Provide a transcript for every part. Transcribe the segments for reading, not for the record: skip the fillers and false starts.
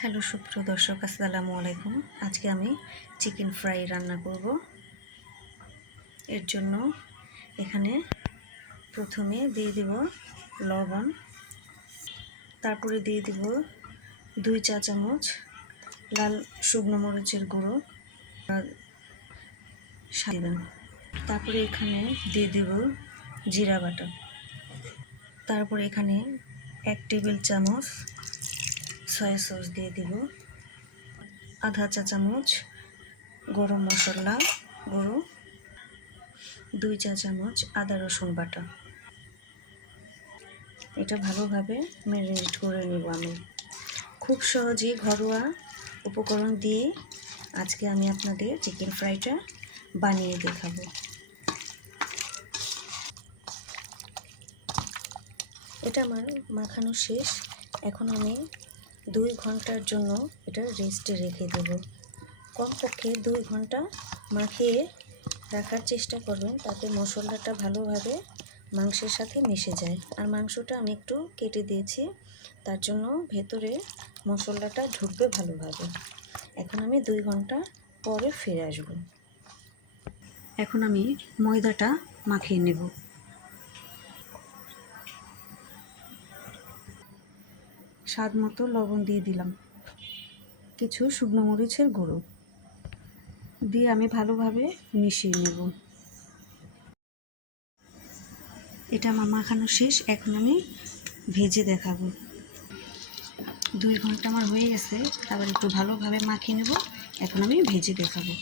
Hello সুপ্রিয় দর্শক, আসসালামু আলাইকুম। আজকে আমি চিকেন ফ্রাই রান্না করব। এর জন্য এখানে প্রথমে দিয়ে দেব লবণ, তারপরে দিয়ে দেব 2 চা চামচ লাল শুকনো মরিচের গুঁড়ো, তারপরে এখানে দিয়ে দেব জিরা বাটা, তারপরে এখানে 1 টেবিল চামচ সয়া সস দিয়ে দেব, আধা চা চামচ গরম মশলা গুঁড়ো, 2 চা চামচ আদা রসুন বাটা। এটা ভালোভাবে ম্যারিনেট করে নেব। আমি খুব সহজেই ঘরোয়া উপকরণ দিয়ে আজকে আমি আপনাদের চিকেন ফ্রাইটা বানিয়ে দেখাবো। এটা আমার মাখানো শেষ। এখন আমি 2 ঘন্টার জন্য এটা রেস্টে রেখে দেব। কমপক্ষে 2 ঘন্টা মাখিয়ে রাখার চেষ্টা করবেন, তাতে মশলাটা ভালোভাবে মাংসের সাথে মিশে যায়। আর মাংসটা আমি একটু কেটে দিয়েছি, তার জন্য ভেতরে মশলাটা ঢুকবে ভালোভাবে। এখন আমি 2 ঘন্টা পরে ফিরে আসব। এখন আমি ময়দাটা মাখিয়ে নেব। স্বাদ মতো লবণ দিয়ে দিলাম, কিছু শুকনো মরিচের গুঁড়ো দিয়ে আমি ভালোভাবে মিশিয়ে নেব। এটা আমার মাখানো শেষ। এখন আমি ভেজে দেখাবো। 2 ঘন্টা আমার হয়ে গেছে, আবার একটু ভালোভাবে মাখিয়ে নেব। এখন আমি ভেজে দেখাবো।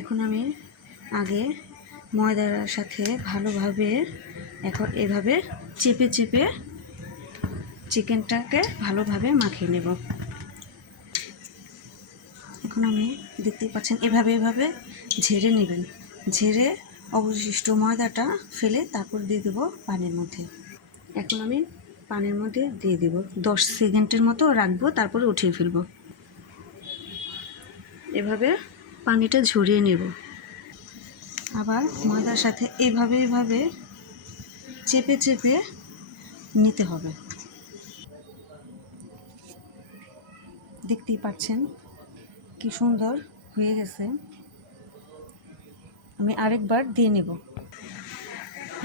এখন আমি আগে ময়দার সাথে ভালোভাবে এখন এভাবে চেপে চেপে চিকেনটাকে ভালোভাবে মাখিয়ে নেব। এখন আমি দেখতেই পাচ্ছেন এভাবে ঝেড়ে নেবেন। ঝেড়ে অবশিষ্ট ময়দাটা ফেলে তারপর দিয়ে দেবো পানির মধ্যে। এখন আমি পানির মধ্যে দিয়ে দেব, 10 সেকেন্ডের মতো রাখবো, তারপরে উঠিয়ে ফেলবো। এভাবে পানিটা ঝরিয়ে নেব। আবার ময়দার সাথে এভাবে চেপে চেপে নিতে হবে। দেখতেই পাচ্ছেন কি সুন্দর হয়ে গেছে। আমি আরেকবার দিয়ে নেব।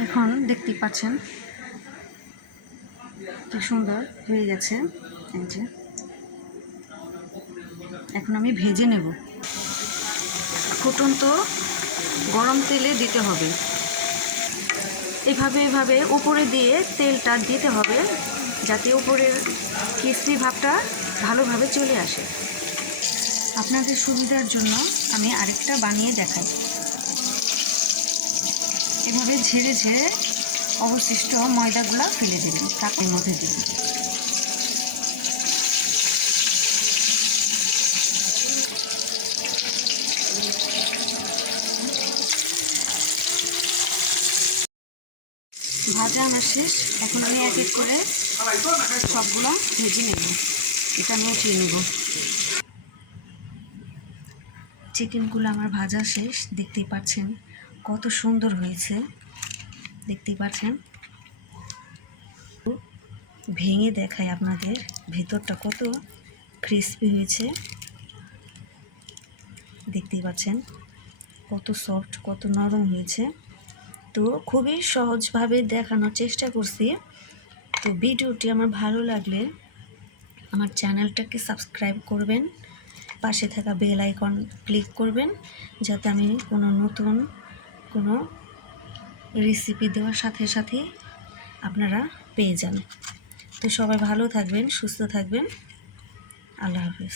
এখন দেখতেই পাচ্ছেন কি সুন্দর হয়ে গেছে। এই যে এখন আমি ভেজে নেব। ফুটন্ত গরম তেলে দিতে হবে। এভাবে উপরে দিয়ে তেলটা দিতে হবে, যাতে উপরের ক্রিসপি ভাবটা ভালোভাবে চলে আসে। আপনাদের সুবিধার জন্য আমি আরেকটা বানিয়ে দেখাই। এভাবে ঝেড়ে অবশিষ্ট ময়দাগুলো ফেলে দেবেন, তাকের মধ্যে দিন। ভাজা আমার শেষ। এখন আমি এক এক করে সবগুলো ভেজে নেব। এটা আমি উঠিয়ে নেব। চিকেনগুলো আমার ভাজা শেষ। দেখতেই পাচ্ছেন কত সুন্দর হয়েছে। দেখতেই পাচ্ছেন, ভেঙে দেখায় আপনাদের ভেতরটা কত ক্রিসপি হয়েছে। দেখতেই পাচ্ছেন কত সফট, কত নরম হয়েছে। তো খুবই সহজভাবে দেখানোর চেষ্টা করছি। তো ভিডিওটি আমার ভালো লাগলে আমার চ্যানেলটাকে সাবস্ক্রাইব করবেন, পাশে থাকা বেল আইকন ক্লিক করবেন, যাতে আমি নতুন কোনো রেসিপি দেওয়ার সাথে আপনারা পেয়ে যান। তো সবাই ভালো থাকবেন, সুস্থ থাকবেন। আল্লাহ হাফেজ।